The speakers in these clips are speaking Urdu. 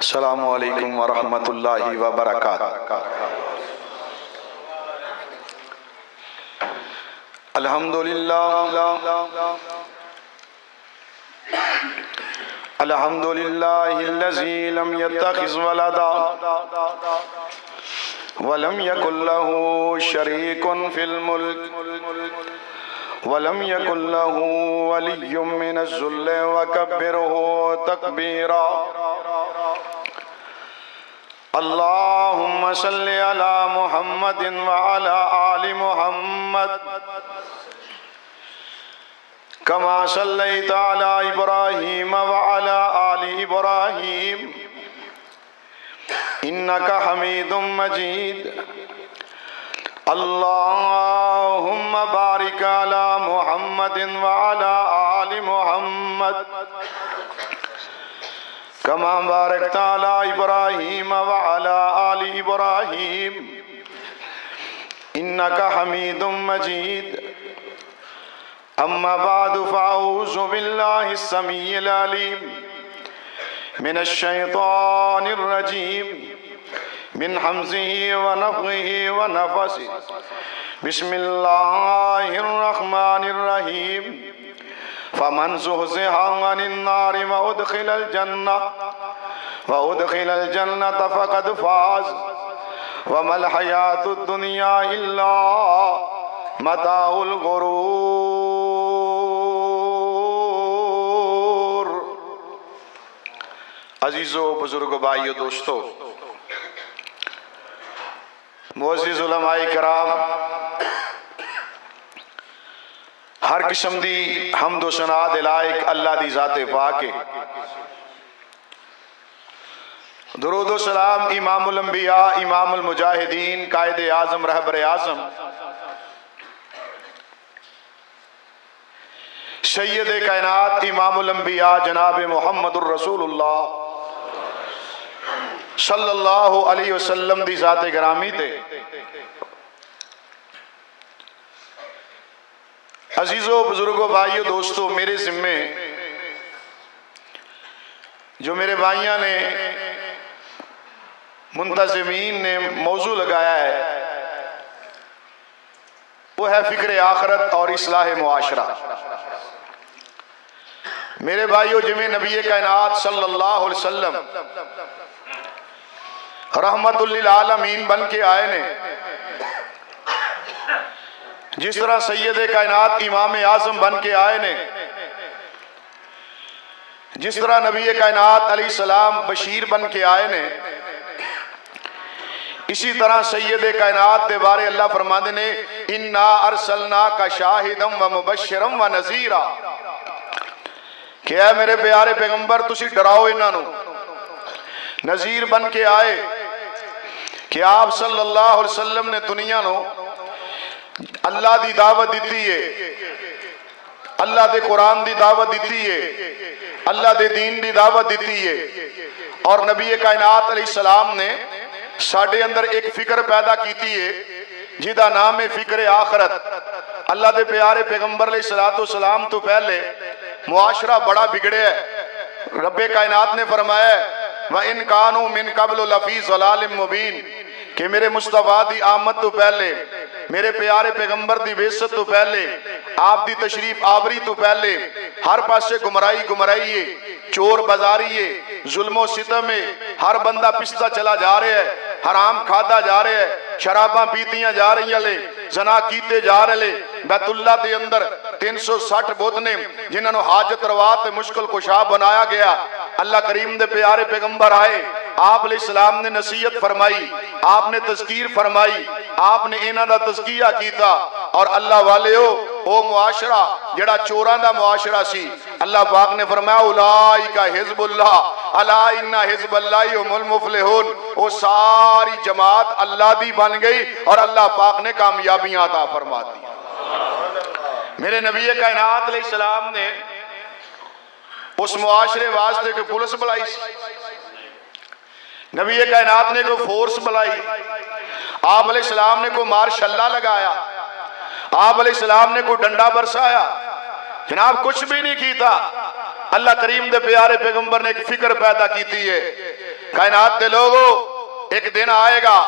السلام علیکم ورحمۃ اللہ وبرکاتہ۔ الحمدللہ الذی لم يتخذ ولدا ولم یکن له شریک فی الملک ولم یکن له ولی من الذل وکبرہ تکبیرا۔ اللہم صلی علی محمد وعلی آل محمد کما صلیت علی ابراہیم وعلی آل ابراہیم انک حمید مجید۔ اللہم بارک علی محمد وعلی آل محمد کما بارکت علی ابراہیم وعلی آل ابراہیم انک حمید مجید۔ اما بعد فاعوذ باللہ السمیع العلیم من الشیطان الرجیم من حمزہ ونفخہ ونفثہ۔ بسم اللہ الرحمن الرحیم۔ فمن زحزح عن النار وادخل الجنة فقد فاز وما الحیاة الدنیا الا متاع الغرور۔ عزیزو، بزرگو، بھائیو، دوستو، معزز علماء کرام، ہر قسم دی حمد و ثنا دے لائق اللہ دی ذات پاک ہے۔ درود و سلام امام الانبیاء، امام المجاہدین، قائد اعظم، رہبر اعظم، سید کائنات، امام الانبیاء، جناب محمد الرسول اللہ صلی اللہ علیہ وسلم دی ذات گرامی تے۔ عزیزو، بزرگو، بھائیو، دوستو، میرے ذمے جو میرے بھائیاں نے، منتظمین نے موضوع لگایا ہے وہ ہے فکر آخرت اور اصلاح معاشرہ۔ میرے بھائیو، جمع نبی کائنات صلی اللہ علیہ وسلم رحمت للعالمین بن کے آئے نے، جس طرح سید کائنات امام اعظم بن کے آئے نے، جس طرح نبی کائنات علیہ السلام بشیر بن کے آئے نے، اسی طرح سید کائنات دے بارے اللہ فرماندے نے اِنَّا أَرْسَلْنَاكَ شَاهِدًا وَمُبَشِّرًا وَنَذِيرًا، کہ اے میرے پیارے پیغمبر تسی ڈراؤ انہاں نو۔ نذیر بن کے آئے کہ آپ صلی اللہ علیہ وسلم نے دنیا نو اللہ دی دعوت دیتی ہے، اللہ دے قرآن دی دعوت دیتی ہے، اللہ دے دین دی دعوت دیتی ہے، اور نبی کائنات علیہ السلام نے ساڑھے اندر ایک فکر پیدا کیتی ہے جیدہ نام ہے فکر آخرت۔ اللہ دے پیارے پیغمبر علیہ السلام تو پہلے معاشرہ بڑا بگڑے ہے۔ رب کائنات نے فرمایا ہے وَإِن كَانُوا مِن قَبْلُ لَفِي ضَلَالٍ مُبِينٍ، کہ میرے مصطفیٰ دی آمد تو پہلے، میرے پیارے پیغمبر دی بعثت تو پہلے، آپ دی تشریف آوری تو پہلے ہر پاسے گمرائی ہے، چور بازاری ہے، ظلم و ستم ہے، ہر بندہ پستا چلا جا رہے ہے، حرام کھادا جا رہے ہے، شراباں پیتیاں جا رہی ہیں، زنا کیتے جا رہے، بیت اللہ دے اندر 360 بودنے جنہاں نو حاجت روات مشکل کشا بنایا گیا۔ اللہ کریم دے پیارے پیغمبر آئے، آپ علیہ السلام نے نصیحت فرمائی، آپ نے تذکیر فرمائی، آپ نے انہاں دا تزکیہ کیتا، اور اللہ والے او معاشرہ جڑا چوران دا معاشرہ سی، اللہ پاک نے فرمایا اولائکا حزب اللہ الا ان حزب اللہ هم المفلحون، وہ ساری جماعت اللہ دی بن گئی اور اللہ پاک نے کامیابیاں عطا فرما دی۔ میرے نبی کائنات علیہ السلام نے اس معاشرے واسطے کوئی پولیس بلائی سی، نبی کائنات نے کوئی فورس بلائی، آپ علیہ السلام نے کوئی مارش اللہ لگایا، آپ علیہ السلام نے کوئی ڈنڈا برسایا، جناب کچھ بھی نہیں کیتا۔ اللہ کریم دے پیارے پیغمبر نے ایک فکر پیدا کیتی ہے، کائنات دے لوگو ایک دن آئے گا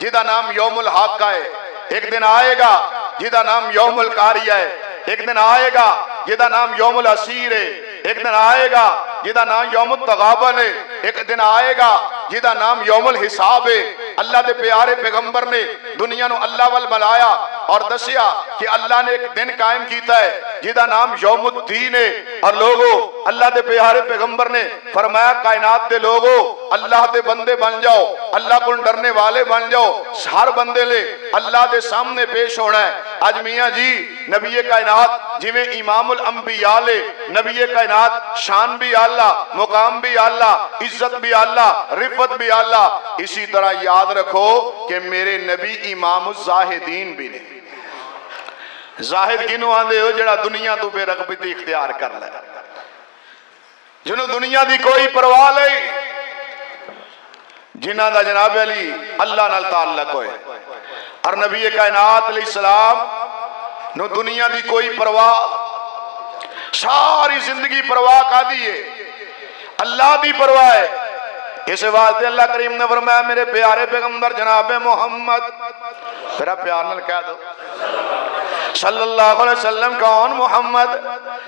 جہدا نام یوم الحق ہے، ایک دن آئے گا جہدا نام یوم القاریہ ہے، ایک دن آئے گا جہدا نام یوم العسیر ہے، ایک دن آئے گا جہدا نام یوم التغابن ہے، ایک دن آئے گا جہدا نام یوم الحساب ہے۔ اللہ دے پیارے پیغمبر نے دنیا نو اللہ وال بلایا اور دسیا کہ اللہ نے ایک دن قائم کیتا ہے جہدا نام یوم الدین ہے۔ اور لوگو اللہ دے پیارے پیغمبر نے فرمایا کائنات دے لوگو اللہ دے بندے بن جاؤ، اللہ کو ڈرنے والے بن جاؤ، ہر بندے لے اللہ دے سامنے پیش ہونا ہے۔ آج میاں جی نبی کائنات جویں امام الانبیاء لے نبی کائنات شان بھی اللہ، مقام بھی اللہ، عزت بھی اللہ، رفت بھی اللہ، اسی طرح یاد رکھو کہ میرے نبی امام الزاہدین بھی نے۔ زاہد کنوں آندے ہو؟ جڑا دنیا تو بے رغبتی اختیار کر لے، جنہوں دنیا دی کوئی پرواہ نہیں، جنہ دا جناب علی اللہ نال تعلق ہوئے۔ اور نبی کائنات علیہ السلام نو دنیا دی کوئی پرواہ، ساری زندگی پرواہ کا دیئے اللہ دی پرواہ ہے۔ اس واسطے اللہ کریم نے فرمایا میرے پیارے پیغمبر جناب محمد، تیرا پیار نال کہہ دو صلی اللہ علیہ وسلم، کون؟ محمد،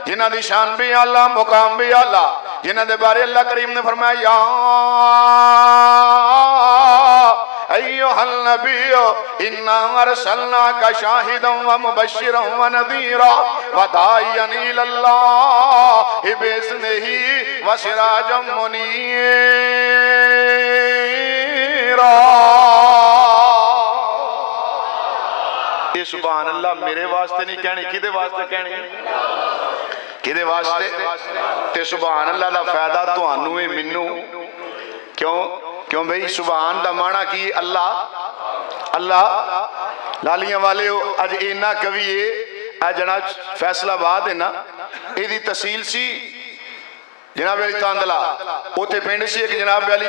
جنہ دی شان بھی اللہ، مقام بھی اللہ، جنہ دے بارے اللہ کریم نے فرمایا یا ایوہ النبی انا ارسلناک شاہدا ومبشرا ونذیرا وداعیا الی اللہ باذنہ وسراجا منیرا۔ یہ سبحان اللہ میرے واسطے نہیں کہنی، کدے واسطے کہنی؟ کدے واسطے؟ تے سبحان اللہ دا فائدہ تو آنوے منو، کیوں بھئی سبحان دا معنی کی اللہ اللہ لالیاں والے ہو۔ اج اینا کبھی اج جناب فیصلہ آباد ہے نا، ایدی تحصیل سی جناب علی تاندلہ، اوتے پینڈ سی ایک جناب علی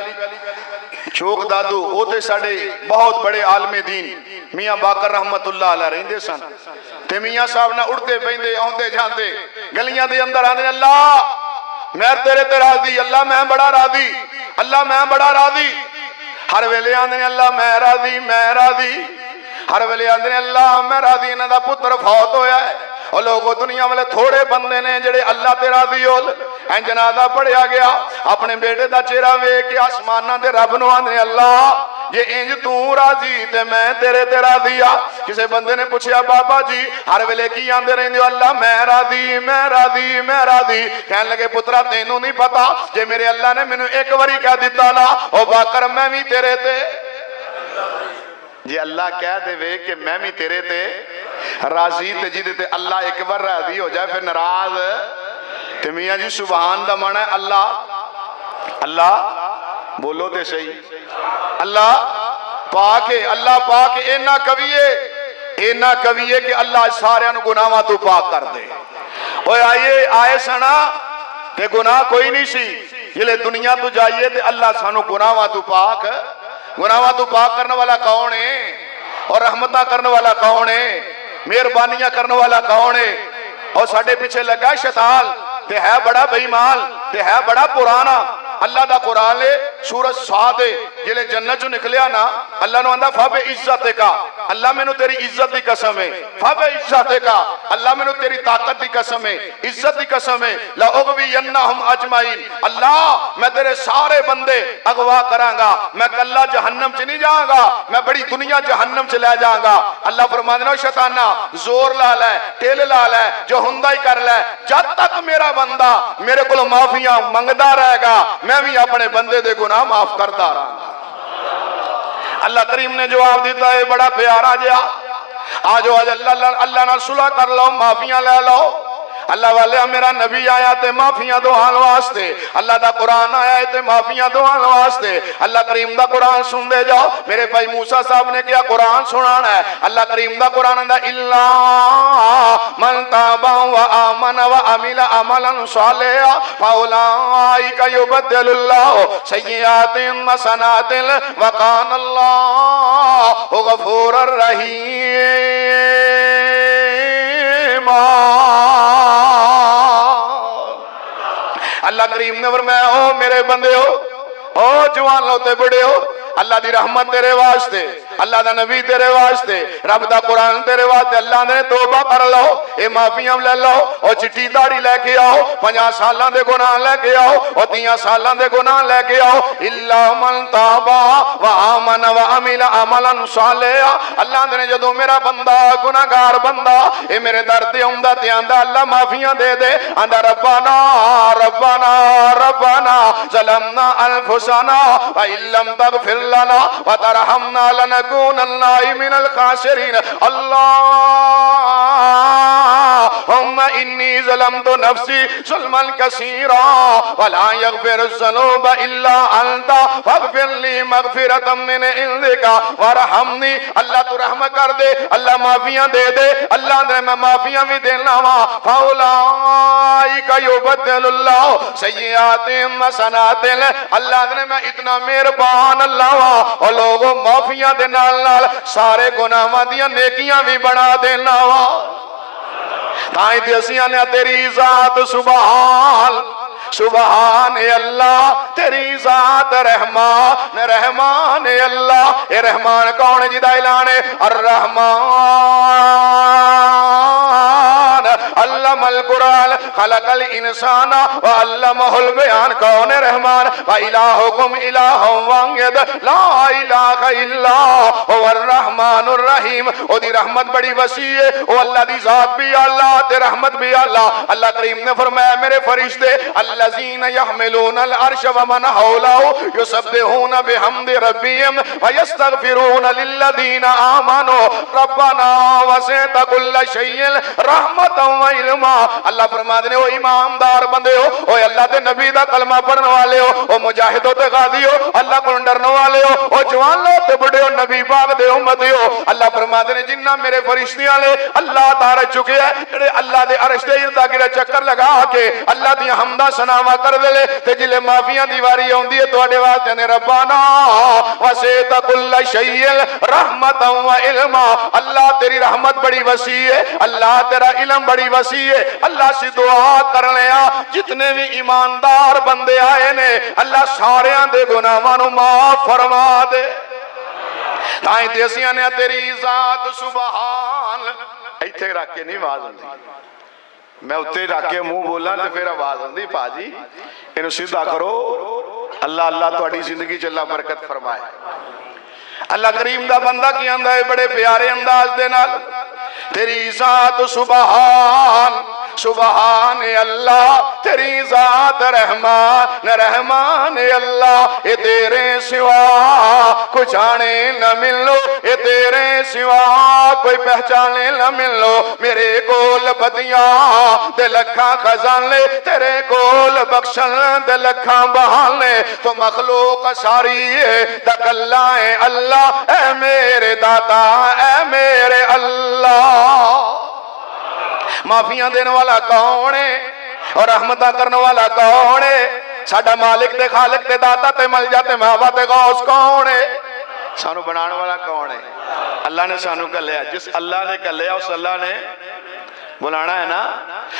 چوک دادو، اوتے ساڑے بہت بڑے عالم دین میاں باقر رحمت اللہ علیہ رہندے سن، تے میاں صاحب نہ اڑتے بیندے آندے جاندے گلیاں دے اندر آندے اللہ میں تیرے تے راضی، اللہ میں بڑا راضی، اللہ میں بڑا راضی، ہر ویلے آندے اللہ میں راضی، میں راضی، ہر ویلے آندے اللہ میں راضی، انہاں دا پتر فوت ہویا ہے۔ اور لوگوں دنیا والے تھوڑے بندے نے جڑے اللہ تے راضی ہو۔ این جنازہ پڑھیا گیا، اپنے بیٹے دا چہرہ ویکھ کے آسماناں دے رب نو آندے اللہ یہ انج تو راضی تے میں تیرے تے راضی آ۔ کسے بندے نے پوچھیا بابا جی ہر ویلے کی آندے رہندے ہو؟ اللہ میں راضی، میں راضی، میں راضی۔ کہنے لگے پترا تینوں نہیں پتا جے میرے اللہ نے مینوں ایک واری کہہ دیتا نا او باقر میں بھی تیرے تے، جے اللہ کہہ دے وے کہ میں بھی تیرے تے راضی تے جی تے اللہ ایک بار راضی ہو جائے پھر ناراض تے میاں جی سبحان دا معنی ہے اللہ اللہ بولو تے صحیح اللہ پاک ہے، اللہ پاک ہے، اینا کبھی ہے کہ اللہ سارے انو گناہاں تو پاک کر دے۔ اوہ آئے سنا تے گناہ کوئی نہیں سی، یہ لے دنیا تو جائیے تے اللہ سانو گناہاں تو پاک کرنے والا کون ہے اور رحمتہ کرنے والا کون ہے، مہربانیاں کرنے والا کون ہے؟ اور ساڑھے پیچھے لگا شیطان تے ہے بڑا بے ایمان تے ہے بڑا پرانا۔ اللہ دا قرآن لے سورۃ صاد جلے جنت جو نکلیا نا اللہ نو اندہ فَبِ عزت کا، اللہ میں نو تیری عزت دی قسم ہے، فَبِ عزت کا، اللہ میں نو تیری طاقت دی قسم ہے، عزت دی قسم ہے، لَأُغْوِيَنَّهُمْ أَجْمَعِينَ، اللہ میں تیرے سارے بندے اغوا کرانگا، میں کلہ جہنم چ نہیں جاؤں گا، میں بڑی دنیا جہنم چ لے جاؤں گا۔ اللہ فرمانے نو شیطانہ زور لا لے، ٹیل لا لے، جو ہندہ ہی کر لے، جب تک میرا بندہ میرے کو معافیاں منگدا رہے گا میں بھی اپنے بندے دے گناہ معاف کرتا رہا۔ اللہ کریم نے جواب دیتا ہے بڑا پیارا جا، آجو آج اللہ نہ صلح کر لو، معافیاں لے لو۔ اللہ والے میرا نبی آیا تے معافیاں دعان واسطے، اللہ دا قرآن آیا تے معافیاں دعان واسطے۔ اللہ کریم دا قرآن سن دے جاؤ، میرے بھائی موسیٰ صاحب نے کیا قرآن سنانا ہے، اللہ کریم دا قرآن اندہ اللہ من تابا و آمن و عمل عملا صالحا فاولئک یبدل اللہ سیئات حسنات وکان اللہ غفور الرحیم۔ اللہ کریم نے فرمایا او میرے بندے ہو، او جوانو تے بڑے ہو اللہ دی رحمت تیرے واسطے اللہ دا نبی تیرے واسطے رب دا قرآن تیرے واسطے اللہ نے توبہ کر لو اے معافیاں لے لو او چٹی داڑھی لے کے آؤ 50 سالاں دے گناہ لے کے آؤ او 30 سالاں دے گناہ لے کے آؤ الا من تابا و آمن و عمل عملا صالحا اللہ نے جدوں میرا بندہ گناہگار بندہ اے میرے در تے اوندا تے آندا اللہ معافیاں دے دے آندا ربنا ربنا ربنا ظلمنا انفسنا وان لم تغفر لنا وترحمنا لنكونن من الخاسرين اللهم إني ظلمت نفسي ظلما كثيرا ولا يغفر الذنوب إلا أنت فاغفر لي مغفرة من عندك وارحمني اللہ تو رحم کر دے اللہ معافیاں دے دے اللہ نے میں معافیاں بھی دینا وا فاولئک یبدل اللہ سیئاتہم حسنات اللہ نے میں اتنا مہربان اللہ وا اور لوگوں معافیاں دے نال نال سارے گناہاں دیاں نیکیاں بھی بنا دینا وا تائیں تے اسیاں نے تیری ذات سبحان سبحان اللہ تیری ذات رحمان رحمان اللہ اے رحمان کون ہے جدا اعلان ہے الرحمن علم القرآن خلق الانسان وعلمہ البیان کون ہے رحمان وَإِلَٰهُكُمْ إِلَٰهٌ وَاحِدٌ لَا إِلَٰهَ إِلَّا هُوَ الرَّحْمَٰنُ الرَّحِيمُ او دی رحمت بڑی وسیع ہے او اللہ دی ذات بھی اللہ تے رحمت بھی اللہ اللہ کریم نے فرمایا میرے فرشتے الذین یحملون العرش ومن حولہ یسبحون بحمد ربهم ویستغفرون للذین آمنوا ربنا وسعت كل شیء رحمتا وعلما اللہ فرماتے ہیں او ایماندار بندے ہو او اللہ دے نبی دا کلمہ پڑھنے والے ہو او مجاہد تے غازی ہو اللہ کو ڈرنے والے ہو او جوان لو تے بڑے ہو نبی پاک دے امتی ہو اللہ فرماتے ہیں جنہ میرے فرشتیاں لے اللہ تعالی چکے ہیں جڑے اللہ دے عرش دے ارد گرد چکر لگا کے اللہ دی حمدہ ثناواں کر دے لے تے جلے معافیاں دی واری ہوندی ہے تواڈے واسطے نے ربانا وسعت كل شيء رحمتا وعلما اللہ تیری رحمت بڑی وسیع ہے اللہ تیرا علم بڑی وسیع ہے اللہ سے دعا کرنے آ جتنے بھی ایماندار بندے آئے نے اللہ سارے دے گناہاں نو معاف فرما دے تائیں تے اسیاں نے تیری ذات سبحان ایتھے رکھ کے نہیں آواز ہوندی میں اتنے رکھ کے منہ بولا تو پھر آواز ہوندی پاجی انہوں سیدھا کرو اللہ اللہ تہاڈی زندگی چ اللہ برکت فرمائے اللہ کریم دا بندہ کی آندا ہے بڑے پیارے انداز دے نال تیری ذات سبحان سبحان اللہ تیری ذات رحمان رحمان اللہ اے تیرے سوا کوئی جانے نہ ملو اے تیرے سوا کوئی پہچانے نہ ملو میرے کول بدیاں دے لکھاں خزانے تیرے کول بخشن دے لکھاں بہانے تو مخلوق ساری دکلہ اللہ اے میرے داتا اے میرے اللہ معافیاں دینے والا کون ہے اور رحمتہ کرنے والا کون ہے ساڈا مالک تے خالق تے داتا تے مل جاتے مہابا تے غوث کون ہے سانو بنانے والا کون ہے اللہ نے سانو کر لیا جس اللہ نے کر لیا اس اللہ نے بلانا ہے نا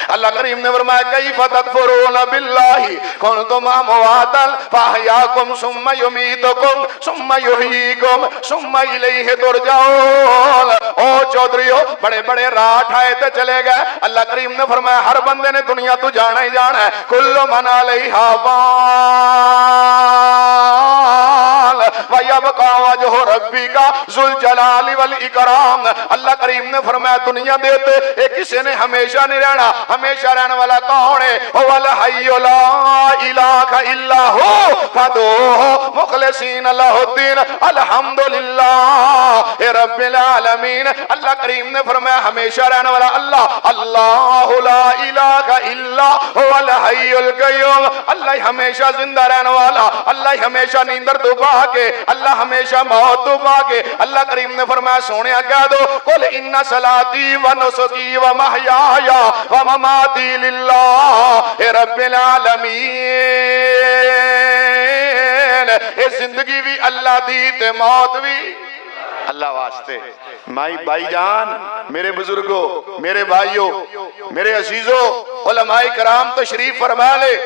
اللہ کریم نے فرمایا کیف تکفرون باللہ کنتم امواتا فاحیاکم ثم یمیتکم ثم یحییکم ثم الیہ ترجعون او چودھریو بڑے بڑے راٹھ آئے تے چلے گئے اللہ کریم نے فرمایا ہر بندے نے دنیا تو جانا ہی جانا ہے کل من علیہا فان ویبقى وجہ ربک ذو الجلال والاکرام اللہ کریم نے فرمایا دنیا دیتے ایک کسی نے ہمیشہ نہیں رہنا ہمیشہ رہنے والا کون ہے هو الحی لا الہ الا ہو فدعوہ مخلصین لہ الدین الحمدللہ رب العالمین اللہ کریم نے فرمایا ہمیشہ رہنے والا اللہ اللہ لا الہ الا هو الحی القیوم اللہ ہمیشہ زندہ رہنے والا اللہ ہمیشہ نیندر تو پاکے اللہ ہمیشہ موت تو پاکے اللہ کریم نے فرمایا سونیا کہہ دو قل ان صلاتی و نسکی و محیایا و مماتی للہ رب العالمین اے زندگی بھی اللہ دی تے موت بھی اللہ واسطے مائی بھائی جان میرے بزرگوں میرے بھائیوں میرے عزیزوں علماء کرام تشریف فرما لے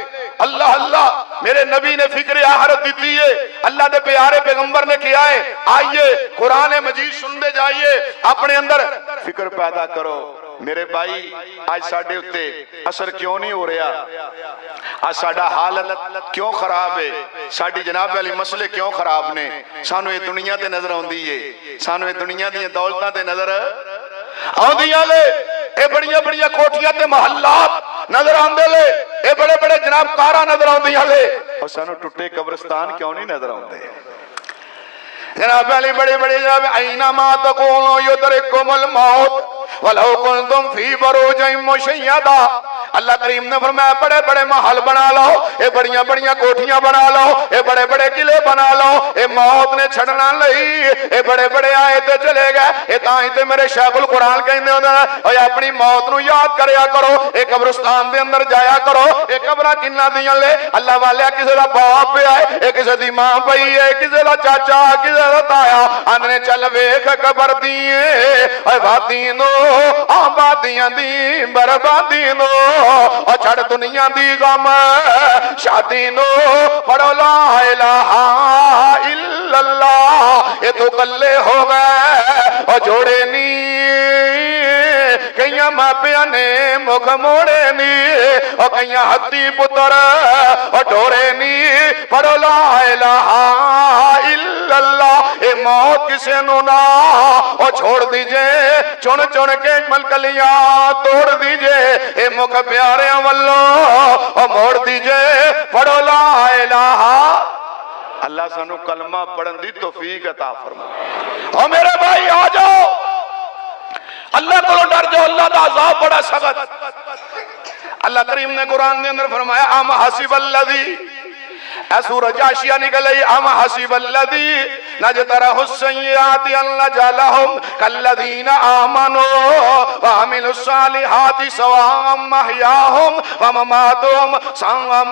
اللہ اللہ میرے نبی نے فکر آخرت دیتی ہے، اللہ دے پیارے پیغمبر نے کیا ہے، آئیے قرآن مجید سنتے جائیے، اپنے اندر فکر پیدا کرو۔ میرے بھائی آج ساڑھے اتے اثر کیوں نہیں ہو رہا، آج ساڑھا حالت کیوں خراب ہے، ساڑھی جناب علی مسئلے کیوں خراب نے، سانو یہ دنیا تے نظر آن دیئے، سانو یہ دنیا دی دولتاں تے نظر آن دیئے لے، اے بڑیاں بڑیاں کوٹیاں تے محلات نظر آن دے لے، اے بڑے بڑے جناب کارا نظر آن دیئے لے، اور سانو ٹوٹے قبرستان کیوں نہیں نظر آن دے۔ جناب علی بڑے بڑے جناب اینما تکونوا یدرککم الموت وَلَوْ كُنْتُمْ فِي بُرُوجٍ مُشَيَّدَةٍ۔ اللہ کریم نے فرمایا بڑے بڑے محل بنا لو، اے بڑیاں بڑیاں کوٹھیاں بنا لو، اے بڑے بڑے قلعے بنا لو، اے موت نے چھڑنا لئی، اے بڑے بڑے آئے تے چلے گئے، اے تائیں تے میرے شیخ القرآن کہندے ہوندے اے اپنی موت نو یاد کریا کرو، اے قبرستان دے اندر جایا کرو، اے قبراں کنا دیاں لے اللہ والے کسے دا باپ پہ آئے، اے کسے دی ماں پئی ہے، کسے دا چاچا، کسے دا تایا، آندنے چل ویکھ قبر دیئے، اے باتیں نو آبادیاں دی بربادی نو، اور چھڑ دنیا دی غم شادی نو، پڑھو لا الہ الا اللہ، یہ تو کلے ہو گئے اور جوڑے نی، کئیاں ماپیاں نے مکھ موڑے نی، اور کئیاں ہتھی پتر اور ڈورے نی، پڑھو لا الہ الا اللہ، اے موت کسے نو نہ اور چھوڑ دیجئے، چن چن کے ملکلیاں توڑ دیجئے، اے مکھ پیارے واللو اور موڑ دیجئے، پڑھو لا الہ۔ اللہ سانو کلمہ پڑھن دی توفیق عطا فرمائے۔ اور میرے بھائی آ جاؤ، اللہ کو ڈر جو، اللہ دا عذاب بڑا سخت۔ اللہ کریم نے قرآن دے اندر فرمایا ام حسب الذی، اے سورج آشیہ نکل گئی، ام حسب الذی نجترہ السیئات ان نجعلہم کالذین آمنوا وعملوا الصالحات سواء محیاہم ومماتہم سواء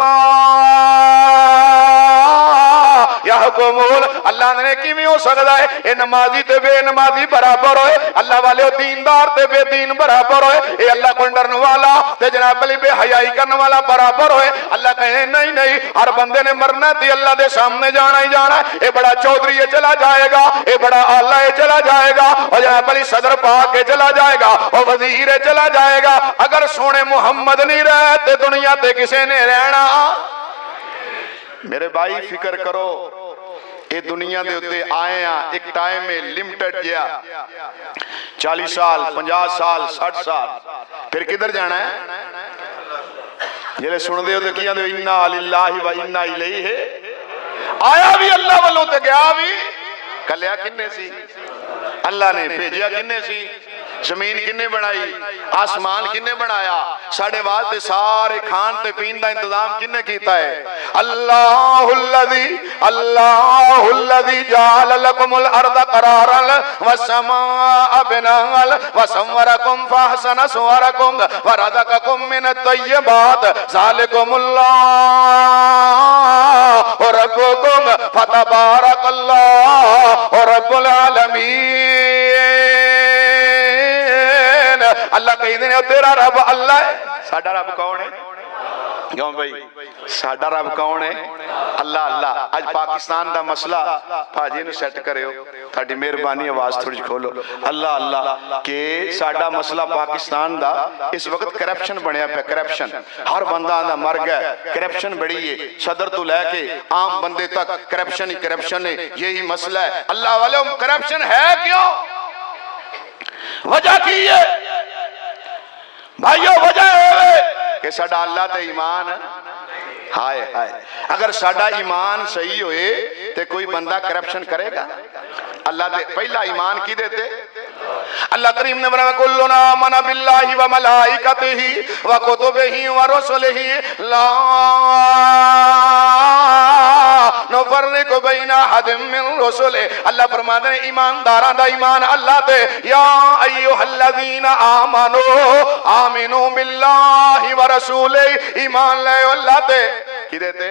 یحکمون۔ اللہ نے کیویں ہو سکتا ہے اے نمازی تے بے نمازی برابر ہوئے، اللہ والے دیندار تے بے دین برابر ہوئے، اے اللہ کو ڈرن والا تے جناب علی بے حیائی کرن والا برابر ہوئے۔ اللہ کہے نہیں نہیں، ہر بندے نے مرنا تھی، اللہ دے سامنے جانا ہی جانا ہے، اے بڑا چودھری یہ چلا جائے گا، اے بڑا آلہ یہ چلا جائے گا، اور جناب علی صدر پاک یہ چلا جائے گا، اور وزیر یہ چلا جائے گا، اگر سونے محمد نہیں رہتے دنیا تے کسے نے رہنا۔ میرے بھائی فکر کرو، اے دنیا دے ہوتے آئے ہیں ایک ٹائم میں لمٹڈ گیا، 40 سال 50 سال 60 سال، پھر کدھر جانا ہے؟ جلے سن دے ہوتے کیا دے اِنَّا لِلَّهِ وَإِنَّا إِلَيْهِ، آیا بھی اللہ والوں تے گیا بھی، کلیا کنے سی؟ اللہ نے بھیجیا کنے سی؟ زمین کنے بنائی؟ آسمان کنے بنایا؟ ساڑھے واسطے سارے کھان تے پین دا انتظام کنے کیتا ہے؟ اللہ الذی جعل لکم الارض قرارا والسماء بناء وصورکم فاحسن صورکم ورزقکم من الطیبات ذالکم اللہ ربکم فتبارک اللہ رب العالمین۔ اللہ کہیں دینے تیرا رب اللہ ہے، ساڑھا رب کون ہے؟ کیوں بھائی ساڑھا رب کون ہے؟ اللہ اللہ۔ آج پاکستان دا مسئلہ پاجی نے سیٹ کرے ہو، تھاڑی مہربانی آواز تھوڑی کھولو، اللہ اللہ کہ ساڑھا مسئلہ پاکستان دا اس وقت کرپشن بنیا پہ، کرپشن ہر بندہ دا مر گیا، کرپشن بڑی ہے، صدر تو لے کے عام بندے تک کرپشن ہی کرپشن ہے، یہی مسئلہ ہے۔ اللہ والے کرپشن ہے کیوں؟ وجہ کی ہے بھائیو، وجہ ہے کہ ساڑھا اللہ تے ایمان ہائے ہائے، اگر ساڑھا ایمان صحیح ہوئے تے کوئی بندہ کرپشن کرے گا؟ اللہ دے پہلا ایمان کی دیتے؟ اللہ کریم نے فرمایا کلنا آمن باللہ وملائکتہ وکتبہ ورسلہ لا نفرق بین احد من رسلہ۔ اللہ فرماتے ہیں ایمانداران دا ایمان اللہ تے، یا ایوہ الذین آمنوا آمنوا باللہ ورسولہ، ایمان لے اللہ تے کی دیتے؟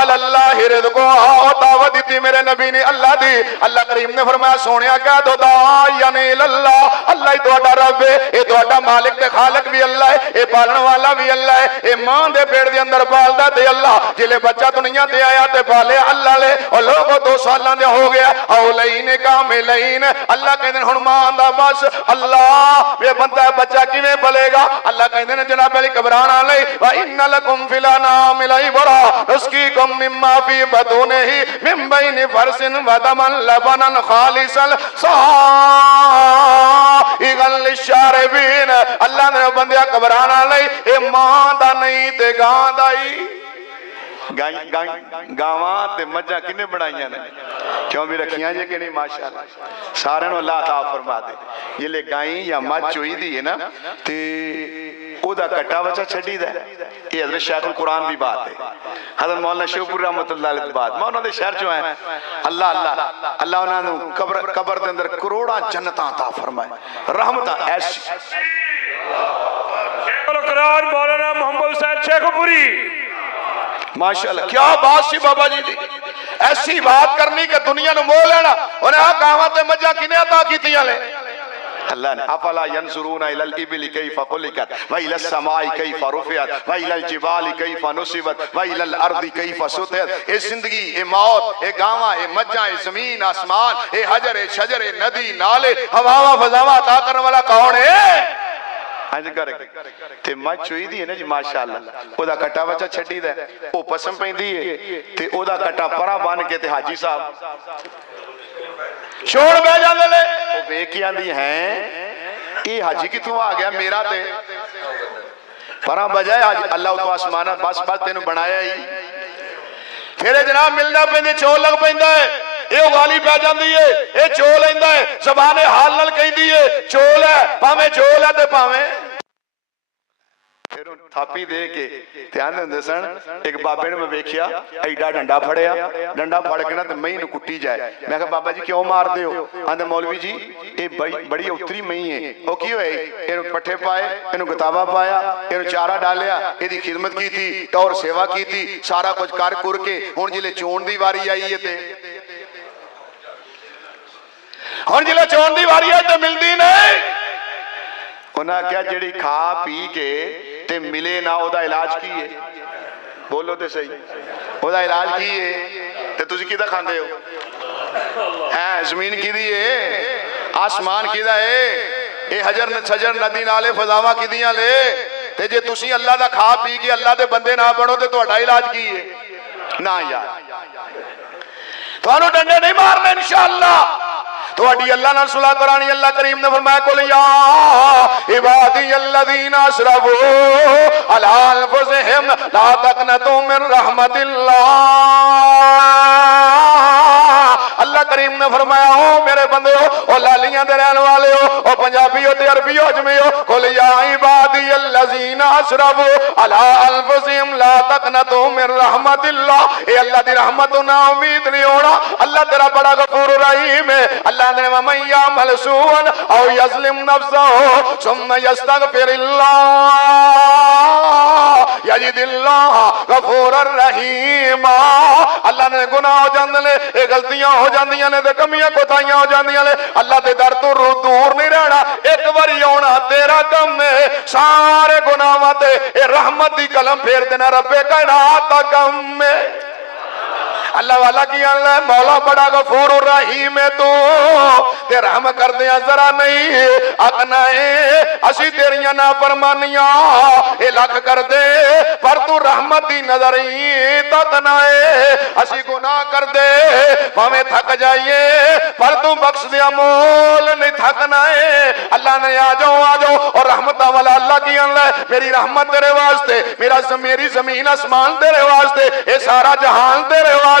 علی اللہ رزقها، دعوت دیتی میرے نبی نے اللہ دی۔ اللہ کریم نے فرمایا سونیا کہہ دو داعین اللہ، اللہ ہی تہاڈا رب ہے، اے تہاڈا مالک تے خالق بھی اللہ ہے، اے پالن والا بھی اللہ ہے، اے ماں دے پیٹ دے اندر پالدا تے اللہ، جلے بچہ دنیا تے آیا تے پالے اللہ لے، اور لوگوں 2 سالاں دے ہو گیا اولین کاملین، اللہ کہندے ہن ماں دا بس اللہ یہ بندہ بچہ کیویں پلے گا؟ اللہ کہندے نے جناب علی گھبرانا نہیں، وَإِنَّ لَكُمْ فِي الْأَنْعَامِ لَعِبْرَةً نُسْقِيكُم مِّمَّا فِي بُطُونِهِ مِن بَيْنِ فَرْثٍ وَدَمٍ لَبَنًا خَالِصًا سَائِغًا لِلشَّارِبِينَ۔ اللہ نے بندیا گھبرانا نہیں، اے ماں دا نہیں تے گاں دا ہی۔ گاواں تے مجھاں کنے بڑھائیاں نے؟ کیوں بھی رکھیاں جے کہ نہیں؟ ماشاءاللہ سارے نو اللہ عطا فرما دے۔ یہ لے گائیں یا مجھ چوئی دی ہے نا تے او دا کٹا بچہ چھڑی دا ہے، یہ حضرت شیخ القرآن بھی بات ہے، حضرت مولانا شیخ رحمت اللہ علیہ بات، مولانا دے شہر جو ہیں اللہ اللہ اللہ انہاں نو قبر دے اندر کروڑاں جنتاں عطا فرمائے، رحمتاں ایسی۔ القرآن مولانا محمد حسین شیخ پوری، ماشاءاللہ کیا بات سی بابا جی دی، ایسی بات کرنی کہ دنیا نو مول لینا، انہیں آ گاواں تے مجھاں کنے عطا کیتیاں لے؟ اللہ نے افلا ينظرون الى الابل كيف خلقت والى السماء كيف رفعت والى الجبال كيف نصبت والى الارض كيف سطحت۔ اے زندگی، اے موت، اے گاواں، اے مجھاں، اے زمین آسمان، اے حجر، اے شجر، اے ندی نالے ہواواں فضاواں عطا کرنے والا کون ہے؟ ہنج کر تے مجھ چوئی دی ہے نا جی ماشاءاللہ، او دا کٹا بچہ چھٹی دا ہے، او پسم پیندی ہے تے او دا کٹا پرا بان کے تے حاجی صاحب چھوڑ بے جاندے لے، او بے کی آندی ہیں اے حاجی کی تو آ گیا میرا تے پرا بجائے حاجی اللہ تو آسمانہ بس بس تینو بنایا ہی، پھر جناب ملنا پیندے چھوڑ لگ پیندہ ہے، اے غالی پہ جاندی ہے، اے چول ایندہ ہے، زبان حال نل کہیں دی ہے، چول ہے پاویں چول ہے تے پاویں پھر ان تھاپی دے کے دھیان دے سن ایک بابے نے میں بیکھیا ایڈا ڈنڈا پھڑیا، ڈنڈا پھڑ کے نا تے مئی نو کٹی جائے، میں کہا بابا جی کیوں مار دے ہو؟ آندے مولوی جی اے بڑی اتری مئی ہے، او کیوں ہے؟ انہوں پٹھے پائے، انہوں کتابہ پایا، انہوں چارہ ڈالیا، ایدی خدمت کی تھی، ٹور سیوا کی تھی، سارا کچھ کار کر کے ہون جلے چون دی واری آئی ہے تے ہون جلے چون دی واری آئی تے ملدی نہیں، انہاں کیا جڑی کھا پی کے تے ملے نہ او دا علاج کیے؟ بولو تے صحیح، او دا علاج کیے تے تجھے کیدہ کھاندے ہو؟ زمین کی دی ہے، آسمان کی دا ہے، اے حجر شجر ندی نالے فضاواں کی دیاں لے تے جے تسی اللہ دا کھا پی کے اللہ دے بندے نہ بنو تے تہاڈا علاج کیے؟ نہ یار تھانو ڈنڈے نہیں مارنے انشاءاللہ، تو اڈی اللہ نہ صلح قرآنی اللہ کریم نے فرمایا قل یا عبادی الذین اسرفوا علی انفسہم لا تقنطوا من رحمت اللہ۔ اللہ کریم نے فرمایا او میرے بندے ہو، او لالیاں دے رہن والے ہو، او پنجابی ہو تے عربی ہو جمی ہو، قل یا عبادی الذین اسرفوا علی انفسہم لا تقنطوا من رحمت اللہ۔ اے اللہ دی رحمت نہ امید نہیں ہونا، اللہ تیرا بڑا غفور رحیم ہے، اللہ نے وَمَنْ يَعْمَلْ سُوءًا أَوْ يَظْلِمْ نَفْسَهُ ثُمَّ يَسْتَغْفِرِ اللَّهَ يَجِدِ اللَّهَ غَفُورًا رَحِيمًا۔ اللہ نے گناہ ہو جاندے لے، اے غلطیاں ہو جاندیاں نے تے کمیاں کوتاہیاں ہو جاندیاں لے، اللہ دے در تو دور نہیں رہنا، ایک باری آنا تیرا کم ہے، سارے گناہاں تے اے رحمت دی قلم پھیر دینا رب کائنات دا کم ہے۔ اللہ والا کی اللہ مولا بڑا غفور الرحیم ہے، تو تے رحم کر دیا ذرا نہیں اقنائے اسی تیریاں نافرمانیاں اے لکھ کر دے پر تو رحمت دی نظر ہی تتنائے اسی گناہ کر دے پاویں تھک جائیے پر تو بخش دیا مول نہیں تھکنا ہے۔ اللہ نے آ جاؤ اور رحمتہ والا اللہ کی اللہ میری رحمت تیرے واسطے، میری زمین اسمان تیرے واسطے، اے سارا جہان تیرے واسطے،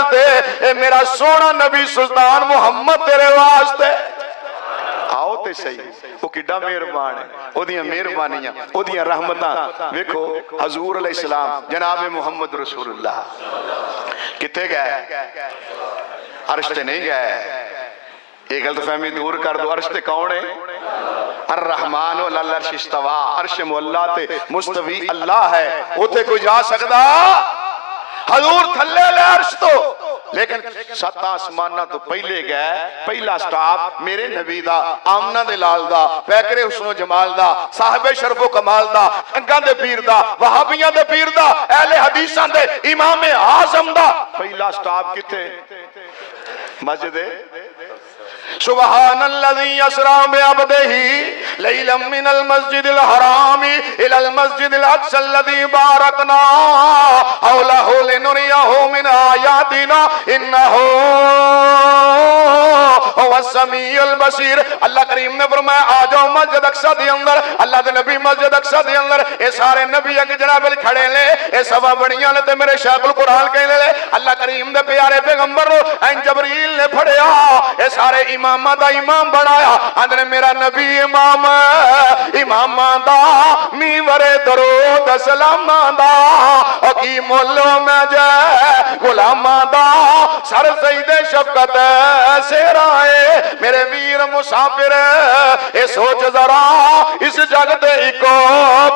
اے میرا سونا نبی سلطان محمد تیرے واسطے۔ آؤ تے صحیح وہ کڈا مہربان ہے، او دیاں مہربانیاں او دیاں رحمتاں ویکھو حضور علیہ السلام جناب محمد رسول اللہ کتے گئے؟ عرش تے نہیں گئے، یہ غلط فہمی دور کر دو، عرش تے کون ہے؟ الرحمن علی العرش استویٰ، عرش مولا تے مستوی اللہ ہے، اوتے کوئی جا سکدا حضور تھلے لے عرش تو لیکن سات آسمانہ تو پہلے گئے پہلا سٹاپ میرے نبی دا آمنہ دے لال دا پیکرے حسن و جمال دا صاحب شرف و کمال دا انگاں دے پیر دا وہابیاں دے پیر دا اہل حدیثاں دے امام اعظم دا پہلا سٹاپ کتے مسجد سبحان الذي اسرا بعبده ليلا من المسجد الحرام الى المسجد الاقصى الذي باركنا حوله لنريه من آياتنا انه هو السميع البصير اللہ کریم نے فرمایا آ جاؤ مسجد اقصی دے اندر اللہ دے نبی مسجد اقصی دے اندر اے سارے نبی اگ جناب کھڑے لے اے سوا بڑیاں نے تے میرے شیخ القرآن کہنے لے اللہ کریم دے پیارے پیغمبر نو این جبریل نے پھڑیا اے سارے امام دا امام بنایا اندر میرا نبی امام امام دا میورے درود سلام دا حکیم مولو میں جے غلام دا سر سید شفقت سیرائے میرے ویر مسافر اے سوچ ذرا اس جگ تے ایکو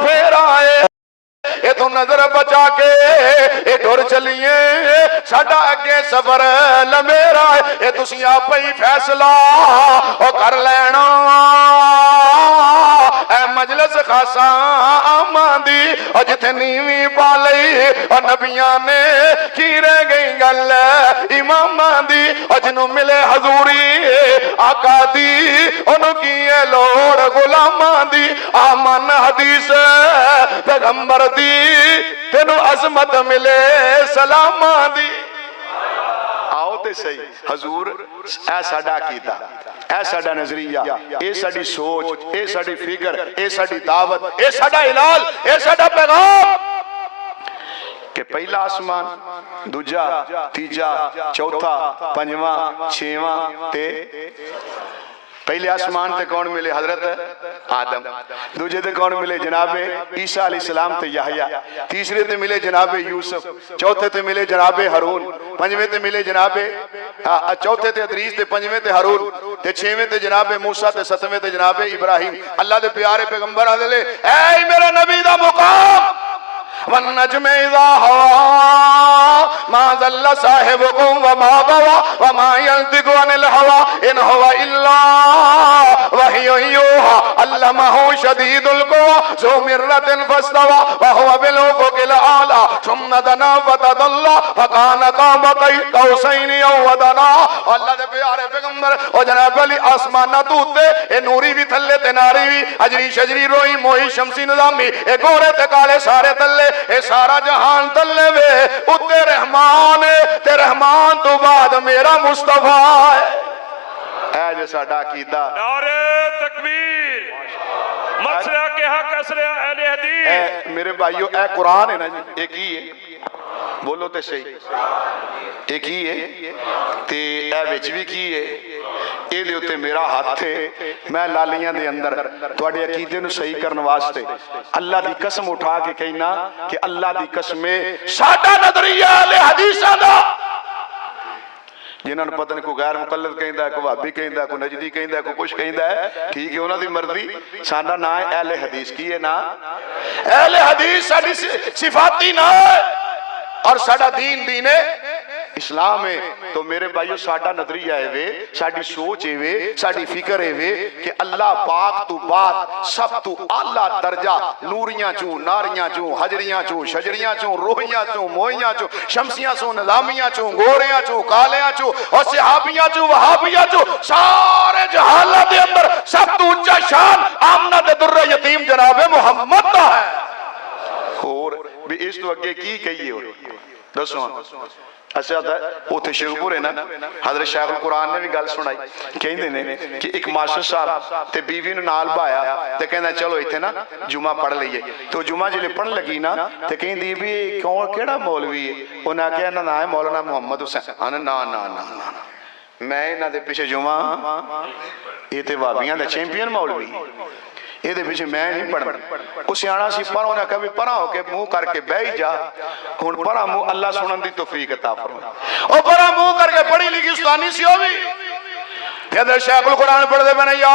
پھیرائے اے تو نظر بچا کے اے ٹور چلیے ساڈا اگے سفر لمیرا اے تسی آپ ہی فیصلہ او کر لینا اے مجلس خاصا آماندی او جتھے نیوی پالئی او نبیاں نے کی رہ گئی گل اماماں دی او جنوں ملے حضوری آقا دی انہوں کیے لوڑ غلاماں دی آمن حدیث پیغمبر دی تینو عظمت ملے سلاماں دی آؤ تے صحیح حضور اے ساڈا عقیدہ اے ساڈا نظریہ اے ساڈی سوچ اے ساڈی فکر اے ساڈی دعوت اے ساڈا علال اے ساڈا پیغام کہ پہلا آسمان دوجا تیجا چوتھا پنجواں چھواں تے پہلے آسمان تے کون ملے حضرت آدم دوجے تے کون ملے جناب عیسیٰ علیہ السلام تے یحییٰ تیسرے تے ملے جناب یوسف چوتھے تے ملے جناب ہارون پنجویں تے ملے جناب چوتھے تے ادریس تے پنجویں تے ہارون تے چھویں تے جناب موسیٰ تے ستویں تے جناب ابراہیم اللہ دے پیارے پیغمبر آدھے اے میرے نبی دا مقام والنجم اذا ہوا ما ذل صاحبكم وما غوى وما ينطق عن الهوى ان هو الا وحي يوحى علمه شديد القوى ذو مرة فاستوى وهو بالافق الاعلى ثم دنا فتدلى فكان قاب قوسين او ادنى اللہ دے پیارے پیغمبر او جناب علی آسماناں تو تے اے نوری بھی تھلے تے ناری بھی اجری شجری روئی موئی شمسی نظامی اے گورے تے کالے سارے تلے اے سارا جہان تلے وے اتے رحمان تے رحمان تو بعد میرا مصطفیٰ ہے اے جو ساڈا عقیدہ نعرہ تکبیر مسئلہ کے حق اصل اہل حدیث اے میرے بھائیو اے قرآن ہے نا جی ایک ہی ہے بولو تے صحیح ایک ہی ہے تے اے وچ بھی کی ہے اے دے اوتے میرا ہاتھ ہے میں لالیاں دے اندر تواڈے عقیدے نو صحیح کرن واسطے اللہ دی قسم اٹھا کے کہنا کہ اللہ دی قسمیں ساڈا نظریہ اہل حدیثاں دا جنہاں نوں پتہ نہیں کوئی غیر مقلد کہندا ہے کوئی وہابی کہندا ہے کوئی نجدی کہندا ہے کوئی کچھ کہندا ہے ٹھیک ہے انہاں دی مرضی ساڈا نام ہے اہل حدیث کی ہے نا اہل حدیث ساڈی صفاتی نام ہے اور ساڈا دین اسلام ہے تو میرے بھائیو ساڈا نظریہ ہے وے ساڈی سوچ ہے وے ساڈی فکر ہے وے کہ اللہ پاک تو بعد سب تو اعلیٰ درجہ نوریاں چوں ناریاں چوں حجریاں چوں شجریاں چوں روحیاں چوں موہیاں چوں شمسیاں چوں نظامیاں چوں گوریاں چوں کالیاں چوں اور صحابیاں چوں وہابیاں چوں سارے جہالہ دے اندر سب تو اونچا شان آمنہ دے در یتیم جناب محمد دا ہے اور بھی اس تو اگے کی کہیے ہو دسو اچھا وہ تھے شیخ پورے نا حضرت شیخ القرآن نے بھی گل سنائی کہیں دینے کہ ایک ماسٹر صاحب تے بیوی نے نال بایا تے کہنا چلو ایتھے نا جمعہ پڑھ لئیے تو جمعہ جلے پڑھ لگی نا تے کہیں دی بھی کون کیڑا مولوی ہے انہاں کہا نا ہے مولانا محمد حسین آنا نا میں نہ دے پیچھے جمعہ یہ تے وابیاں دے چیمپئن مولوی یہ دے پیچھے میں نہیں پڑھنا اس سیانا سی پڑھو نہ کبھی پڑھا ہو کے منہ کر کے بیٹھ جا ہن پڑھا منہ اللہ سنن دی توفیق عطا فرمائے او پڑھا منہ کر کے پڑھی لکھی استانی سی ہوئی پھر شیخ القرآن پڑھ دے بنا یا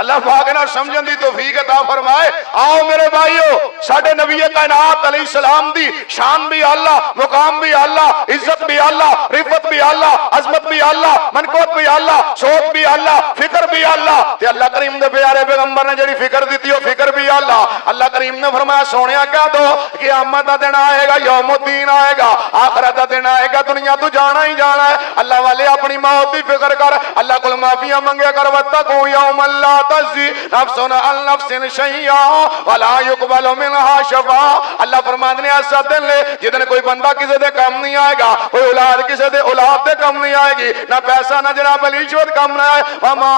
اللہ پاک نہ سمجھن دی توفیق عطا فرمائے. آؤ میرے بھائیو ساڈے نبی کائنات علیہ السلام دی شان بھی اللہ, مقام بھی اللہ, عزت بھی اللہ, رفت بھی اللہ, عظمت بھی اللہ, منقوت بھی اللہ, سوچ بھی اللہ, فکر بھی اللہ. تے اللہ کریم دے پیارے پیغمبر نے جڑی فکر دیتی وہ فکر بھی اللہ. اللہ کریم نے فرمایا سونیا کہہ دو قیامت دا دن آئے گا, یوم الدین آئے گا, آخرت دا دن آئے گا, دنیا تو جانا ہی جانا ہے. اللہ والے اپنی موت دی فکر کر, اللہ کول معافیاں منگے کر. واتقوا یوم لا تجزی نفس عن نفس شیئا ولا يقبل منها شفاعہ. اللہ فرماتے ہیں ایسا دن لے جدن کوئی بندہ کسی دے کام نہیں آئے گا, کوئی اولاد کسی دے اولاد دے کام نہیں آئے گی, نہ پیسہ نہ جناب رشوت کام نہ آئے. وما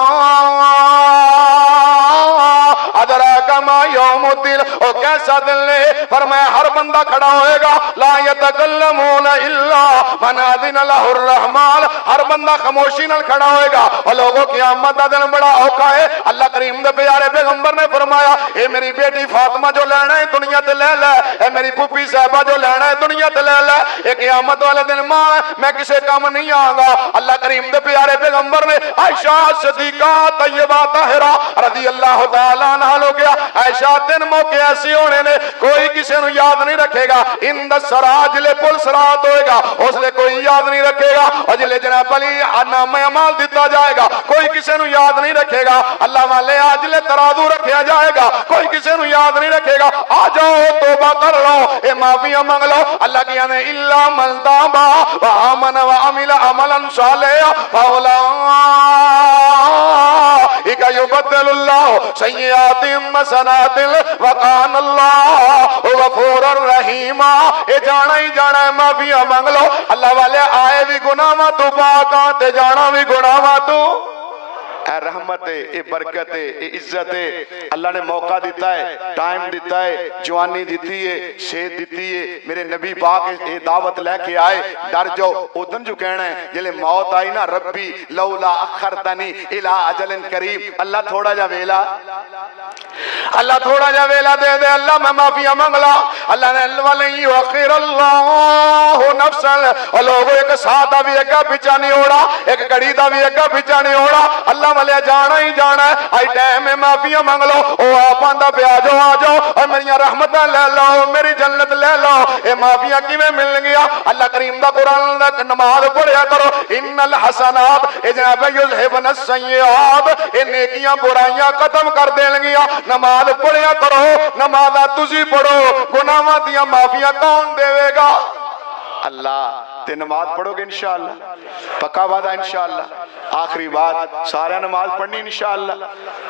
ادراک ما یوم الدین, او کیسا دن لے فرمایا ہر بندہ کھڑا ہوئے گا. لا یتکلمون الا من اذن له الرحمن, ہر بندہ خاموشی نال کھڑا ہوئے گا. اور لوگوں قیامت دا دن بڑا اوکھا ہے. اللہ کریم دے پیارے پیغمبر نے فرمایا اے میری بیٹی فاطمہ جو لینا ہے دنیا تے لے لے, اے میری پھوپھی صاحبہ جو لینا ہے دنیا تے لے لے, اے قیامت والے دن ماں میں کسے کام نہیں آؤں گا. اللہ کریم دے پیارے پیغمبر نے عائشہ صدیقہ طیبہ طاہرہ رضی اللہ تعالیٰ عنہ لو گیا. عائشہ تین موقع ایسے ہونے نے کوئی کسے نو یاد نہیں رکھے گا. ان دا سراج لے پل سرات ہوئے گا اس لے کوئی یاد نہیں رکھے گا. اور جلے جناب علی نام اعمال دیتا جائے گا کوئی کسے نو یاد نہیں رکھے گا. اللہ والے آج لے ترازو رکھیا جائے گا کوئی کسے نو یاد نہیں رکھے گا. آ جاؤ توبہ کر لو, اے معافیاں مانگ لو. اللہ کی یعنی الا من تاب وآمن وعمل عملا صالحا فاولئک یبدل اللہ سیئاتہم حسنات وکان اللہ غفورا رحیما. اے جانا ہی جانا ہے معافیاں مانگ لو. اللہ والے آئے بھی گناہاں تو پاک تے جانا بھی گناہاں تو اے رحمت ہے, اے برکت ہے, اے عزت ہے. اللہ نے موقع دیتا ہے, ٹائم دیتا ہے, جوانی دیتی ہے, صحت دیتی ہے. میرے نبی پاک اے دعوت لے کے آئے. ڈر جاؤ ادن جو کہنا ہے جلے موت آئی نا, ربی لولا اخرتنی الی اجل قریب, اللہ تھوڑا جا ویلا, اللہ تھوڑا جا ویلا دے دے. اللہ میں معافیاں منگلا. اللہ نے وَلَن يُؤَخِّرَ اللَّهُ نَفْسًا, اور لوگوں ایک ساتھ دا بھی اگا پیچھا نہیں ہوڑا, ایک گھڑی دا بھی اگا پیچھا نہیں ہوڑا. اللہ والے جانا ہی جانا ہے. آئی ٹائم میں معافیاں منگ لو. او آپ آندہ پہ آ جاؤ اور میری رحمتہ لے لو, میری جنت لے لو. اے معافیاں کی میں مل گیا. اللہ کریم دا قرآن دا نماز پڑھیا کرو. ان الحسنات اے جناب یذہبن السیئات, اے نیکیاں برائیاں ختم کر دیں گیا. نماز پڑھیا کرو, نمازہ تجھی پڑھو, گناہاں دیاں معافیاں کون دے گا؟ اللہ. تے نماز پڑھو گے انشاءاللہ, پکا وعدہ انشاءاللہ. آخری بات سارے نماز پڑھنی انشاءاللہ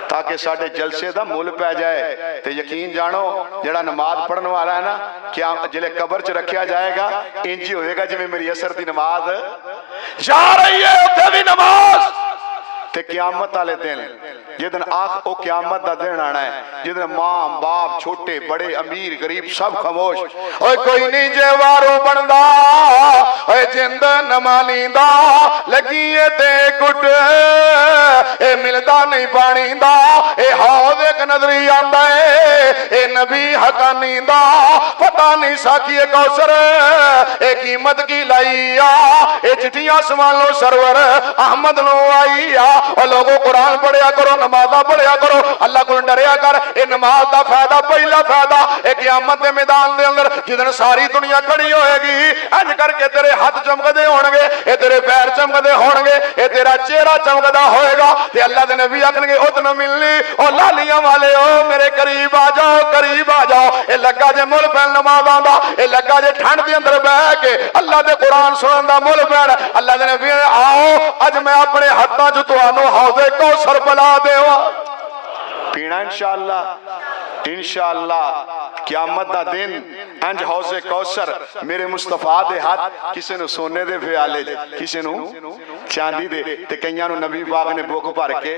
تاکہ ساڑھے جلسے دا مول پہ جائے. تے یقین جانو جڑا نماز پڑھنے والا ہے نا, کیا جلے قبر چ رکھیا جائے گا انجی ہوئے گا جی میری اثر دی نماز جا رہی ہے اتھے بھی نماز. تے قیامت والے دن جدن او قیامت دا دن آنا ہے جدن ماں باپ چھوٹے بڑے امیر غریب سب خاموش. اوے کوئی نہیں جے وارو بندا, اوے جند نمانی دا لگیے تے کٹ, اے ملدا نہیں پانی دا, اے حوض ایک نظری آندا ہے, اے نبی حقانی دا پتہ نہیں ساکی کوثر, اے قیمت کی لائیا, اے چٹھیاں سوالو سرور احمد نو آئیا. اور لوگوں قرآن پڑھیا کرو, نمازہ پڑھیا کرو, اللہ کو ڈریا کر. اے نماز دا فائدہ پہلا فائدہ اے قیامت دے میدان دے اندر جدن ساری دنیا کھڑی ہوئے گی, انج کر کے تیرے ہاتھ چمکدے ہونگے, اے تیرے پیر چمکدے ہونگے, اے تیرا چہرہ چمکدا ہوئے گا. تے اللہ دے نبی آکھن گے ادن ملنی, او لالیاں والے او میرے قریب آ جاؤ, قریب آ جاؤ. اے لگا جے مل پہن نماز آندا, اے لگا جے ٹھنڈ دے اندر بہ کے اللہ دے قرآن سنن دا مل پہن. اللہ دے نبی آؤ اج میں اپنے ہاتھاں جو تانوں حوض کوثر پلا دیواں پینا انشاءاللہ. انشاءاللہ قیامت دا دن انج حوض کوثر میرے مصطفیٰ دے ہاتھ, کسے نو سونے دے پیالے, کسے نو چاندی دے, تے کئیاں نو نبی پاک نے بوک بھر کے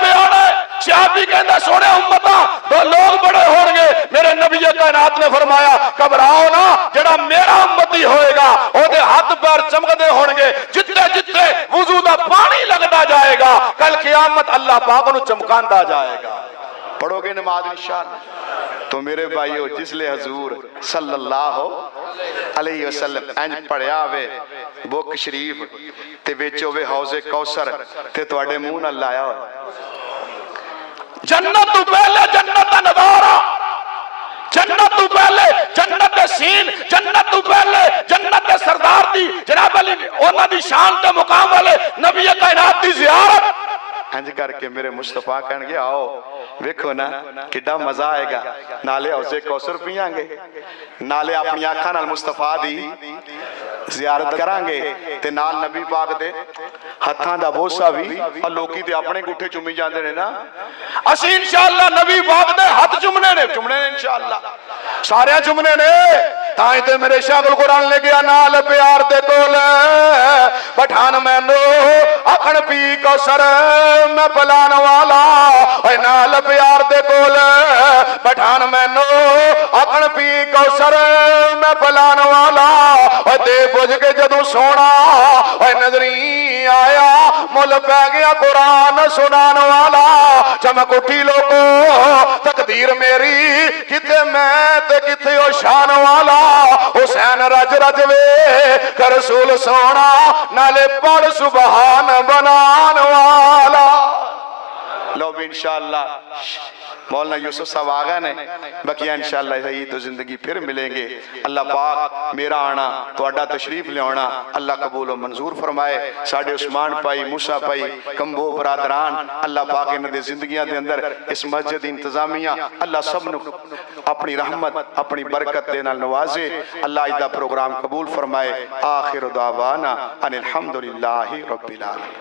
پیانا. صحابی کہندہ سونے امتاں دو لوگ بڑے ہونگے. میرے نبی کائنات نے فرمایا گھبراؤ نا, جڑا میرا امتی ہوئے گا او دے ہاتھ پیر چمکدے ہونگے, جتنے جتنے وضو دا پانی لگدا جائے گا کل قیامت اللہ پاک نو چمکاندا جائے گا. پڑھو گے نماز انشاءاللہ. تو میرے بھائیو جس لے حضور صلی اللہ علیہ وسلم انج پڑھیا ہوئے بک شریف تے وچ ہوے حوض کوثر تے تواڈے منہ نال لایا ہوئے جنت تو پہلے جنت دا نظارہ جنت تو پہلے جنت دے سین جنت تو پہلے جنت دے سردار دی جناب علی انہاں دی شان تے مقام والے نبی کائنات دی زیارت انج کر کے میرے مصطفیٰ کہن گے آؤ ویکھو نا کڈا مزہ آئے گا نالے حوض کوثر پیاں گے نالے اپنی آنکھاں نال مصطفیٰ دی زیارت کران گے تے نال نبی پاک دے ہتھاں دا بوسا بھی اور لوکی تے اپنے گٹھے چومی جاندے نے نا اسی انشاءاللہ نبی پاک دے ہاتھ چومنے نے انشاءاللہ سارے چومنے نے تائیں تے میرے شاہ القرآن لے گیا نال پیار دے کول پٹھان مینو اکھن پی کوثر میں پلان والا اے نال پیار دے کول پٹھان مینو اکھن پی کوثر میں پلان والا اے دے بجھ کے جدوں سونا اے نظری آیا مل پہ گیا قرآن سنان والا چمک اٹھی لوگو تقدیر میری کتے میں تے کتے او شان والا حسین رج رج وے کر رسول سونا نالے پڑھ سبحان بنان والا لو بھی انشاءاللہ مولانا یوسف صاحب آگا نے بقیہ انشاءاللہ یہی تو زندگی پھر ملیں گے اللہ پاک میرا آنا تو اڈا تشریف لے آنا اللہ قبول و منظور فرمائے ساڑھے عثمان پائی موسیٰ پائی کمبو برادران اللہ پاک انہوں نے زندگیاں دے اندر اس مسجد انتظامیہ اللہ سب نے اپنی رحمت اپنی برکت دینا نوازے اللہ ایدہ پروگرام قبول فرمائے آخر دعوانا ان الحمدللہ رب العالمین